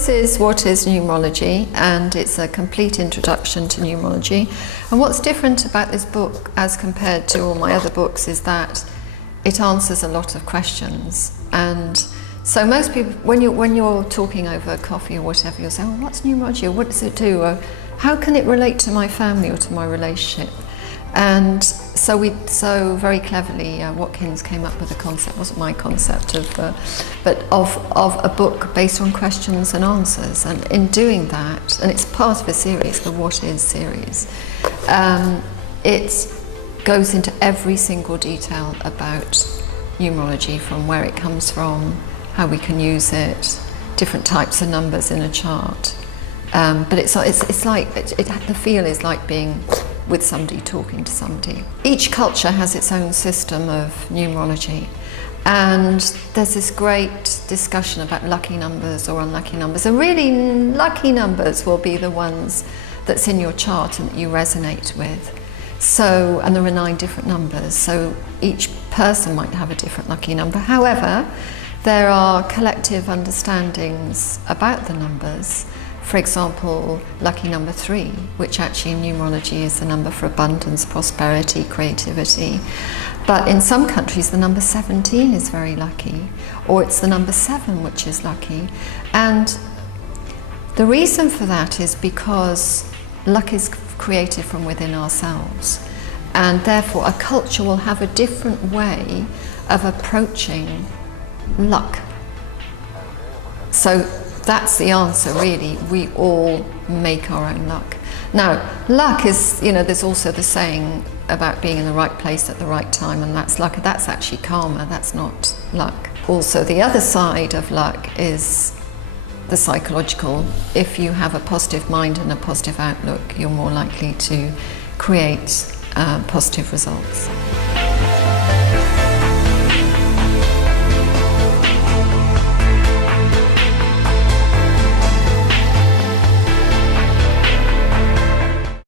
this is What is Numerology, and it's a complete introduction to numerology. And what's different about this book as compared to all my other books is that it answers a lot of questions. And so most people, when you're talking over coffee or whatever, you'll say, oh, what's numerology, or what does it do, or how can it relate to my family or to my relationship? And so very cleverly, Watkins came up with a concept, wasn't my concept, but of a book based on questions and answers. And in doing that, and it's part of a series, the What Is series, it goes into every single detail about numerology, from where it comes from, how we can use it, different types of numbers in a chart. But it's like, the feel is like being with somebody, talking to somebody. Each culture has its own system of numerology, and there's this great discussion about lucky numbers or unlucky numbers, and really lucky numbers will be the ones that's in your chart and that you resonate with. So, and there are 9 different numbers, so each person might have a different lucky number. However, there are collective understandings about the numbers. For example, lucky number 3, which actually in numerology is the number for abundance, prosperity, creativity. But in some countries the number 17 is very lucky, or it's the number 7 which is lucky. And the reason for that is because luck is created from within ourselves, and therefore a culture will have a different way of approaching luck. So that's the answer, really. We all make our own luck. Now, luck is, there's also the saying about being in the right place at the right time, and that's luck. That's actually karma, that's not luck. Also, the other side of luck is the psychological. If you have a positive mind and a positive outlook, you're more likely to create positive results.